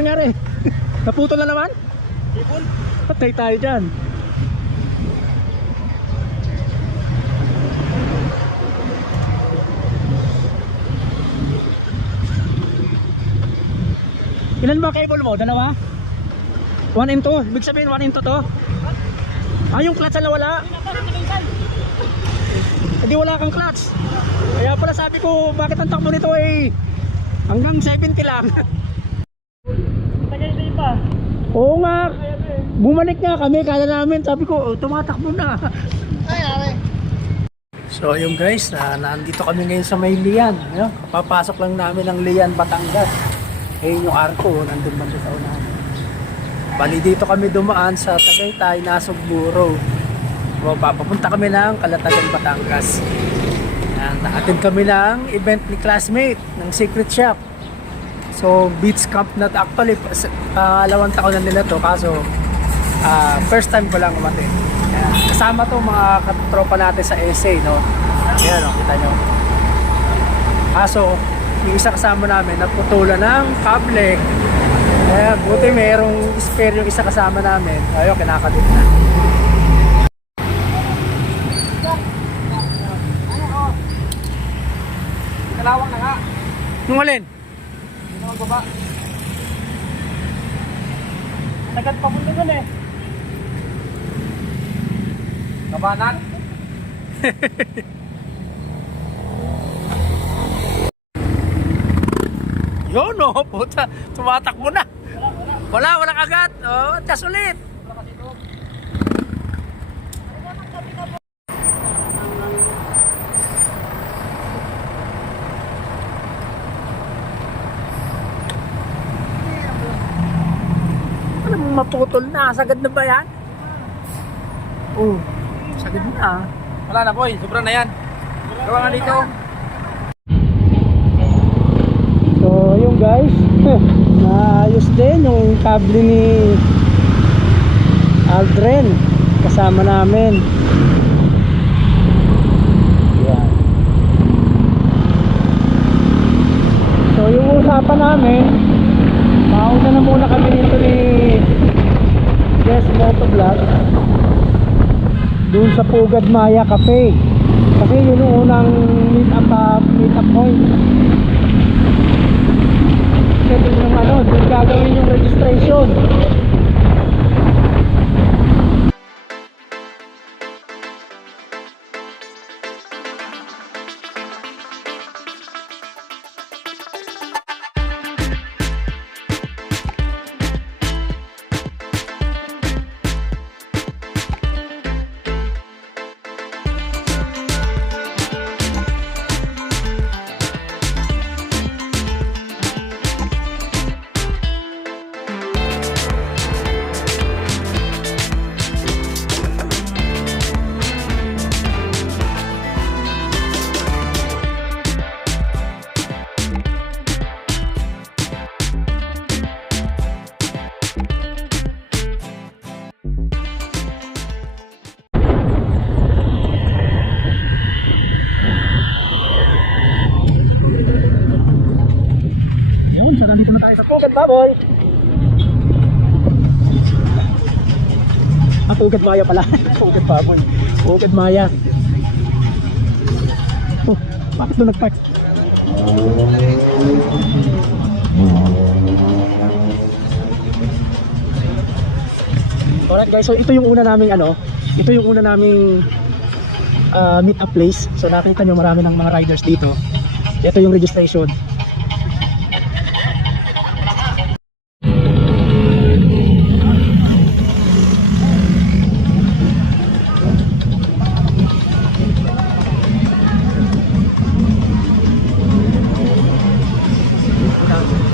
nangyari? Naputol na naman? Ipon. Patay tayo dyan. Ilan ba cable mo? Dalawa? 1 and 2? Ibig sabihin 1 and 2 to? Ah, yung clutch na wala? Hindi, wala kang clutch. Kaya pala sabi ko, bakit ang takbo nito ay hanggang 70 lang. Tagay na iba. Oo nga, bumalik nga kami, kala namin, sabi ko, oh, tumatakbo na. So ayun guys, nandito kami ngayon sa may Lian. Papasok lang namin ng Lian, Batangas. Ayun yung arko, nandun man sa unahan. Bali dito kami dumaan sa Tagaytay, Nasugburo. So, papapunta kami ng Calatagan, Batangas. Na-attend kami ng event ni classmate ng Secret Shop. So beach camp na actually, pangalawang taon na nila to, kaso first time ko lang umattend. Kasama to mga katropa natin sa essay, no? Ayan, no, kita nyo. Kaso yung isa kasama namin naputulan ng kable. Kaya buti mayroong spare yung isa kasama namin. Ayun, kinakabit na. Kalawang na nga. Nung alin? Hindi naman baba. Nagat papunta dun eh. Kabanan? Yun, no, puta, tumatakbo na. Walang agad. Oh, tas ulit. Alam mo, maputol na. Sagad na ba yan? Oh, sagad na. Wala na boy, sobra na yan. Gawa nga dito. So yung guys, naayos din yung kable ni Aldren kasama namin. Yan. So yung usapan namin, mauna na muna kami dito ni Jess Motovlog doon sa Pugad Maya Cafe, kasi yun yung unang meet up point. Ito yung doon gagawin yung registration. So nandito na tayo sa Pugad Baboy. Pugad Maya pala. Pugad Baboy, Pugad Maya. Oh, bakit doon nagpark? Alright guys, so ito yung una naming ito yung una naming meet up place. So nakita nyo marami ng mga riders dito. Ito yung registration.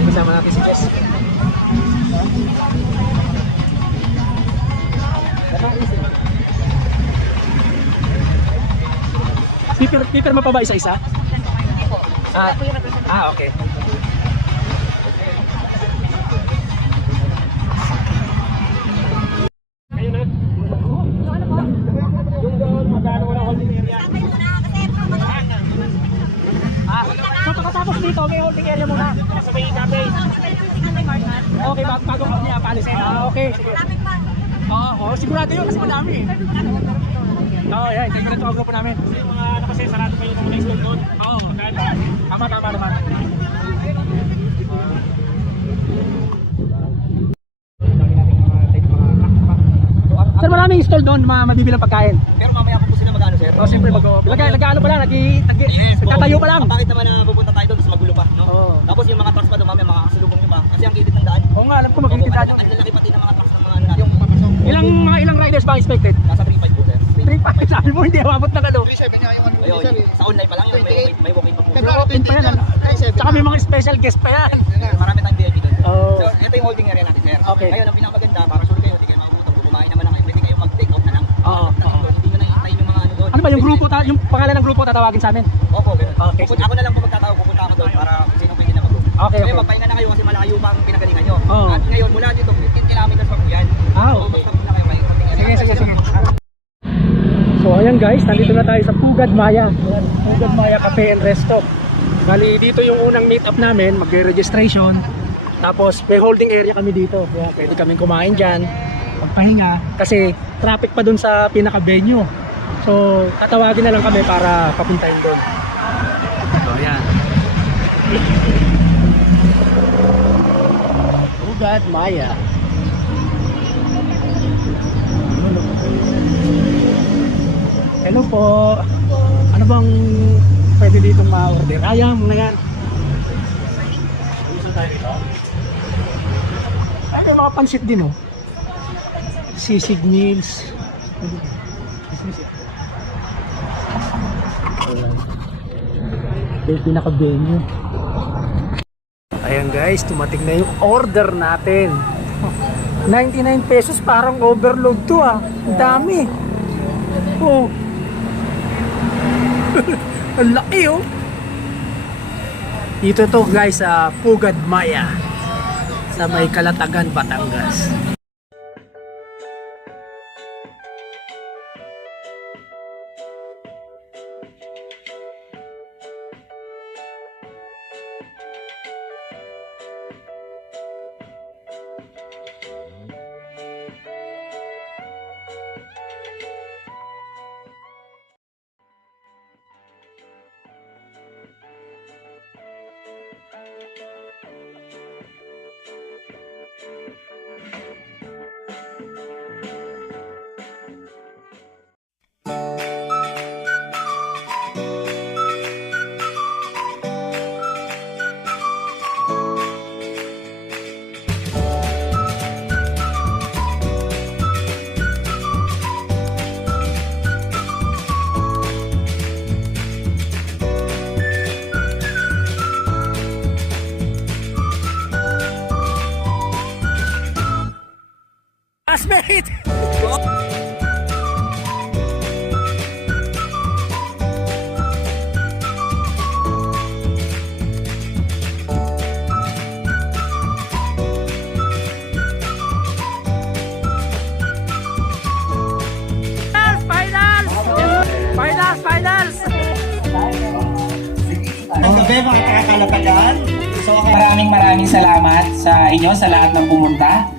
Kasama natin si Jess. Pipirma pa ba isa-isa? Okay. Ayun na. Yung doon, magkano wala holding area. So pagkatapos dito, may holding area muna. Sa may cafe. Okay, alisin. Okay. Sige. Oo, sigurado yun kasi madami eh. Oo, yan. Sigurado ang grupo namin. Kasi mga ano kasi, sarado pa yung mga next door doon. Oo. Tama. Sir, maraming install doon, mabibilang pagkain. Pero mamaya po sila mag-ano, sir? O, siyempre, nag-ano pa lang, nagtatayo pa lang. Bakit naman na pupunta tayo doon, mas magulo pa, no? Oo. Tapos yung mga trucks pa doon, mamaya makakasalubong nyo ba? Kasi ang gilid ng daan. Oo nga, alam ko magkikita doon. Ang lalaki pati ng mga trucks ng mga ano natin. Ilang riders ba expected? Nasa 3.5 po, sir. 3-5, sabi mo, hindi abot ng ano. Ayun, sa online pa lang yun, may walking pa po. Pero open pa yan, ano? Tsaka may mga special guest pa yan. Marami tayong VIP doon. Oo. So, ito yung holding area natin, sir. Okay. Ngayon, ang pinakamaganda, para sure kayo, hindi kayo makakapag kumain naman lang kayo. Pwede kayo mag-take off na lang. Oo. Hindi nyo na hintayin yung mga ano doon. Ano ba yung grupo, yung pangalan ng grupo tatawagin sa amin? Opo, ganun. Okay. Ako na lang po magtatawag, pupunta ako doon para kung sino pwede na mag-go. Okay. Ngayon, magpahinga na kayo kasi malayo pa ang pinagalingan nyo. Oo. At ngayon, mula dito, 15 kilometers pa po yan. Ah, So, okay. mag-stop na kayo kayo. Sige. So ayan guys, nandito na tayo sa Pugad Maya. Pugad Maya Cafe and Resto. Bali dito yung unang meet up namin, magre-registration. Tapos may holding area kami dito. Kaya pwede kaming kumain dyan, magpahinga. Kasi traffic pa dun sa pinaka-venue. So tatawagin na lang kami para papuntahin doon. So ayan. Pugad Maya. Hello po. Ano bang pwede ditong ma-order? Ayam na yan. Ay, may mga pansit din oh. Sisig meals. Yung pinaka-venue. Ayan guys, tumating na yung order natin. 99 pesos, parang overload to ah. Ang dami. Oh. Ang laki oh. Dito to guys sa Pugad Maya sa may Kalatagan, Batangas. Classmate! Finals! Gabi mga kakalapatan. So, Maraming salamat sa inyo sa lahat ng pumunta.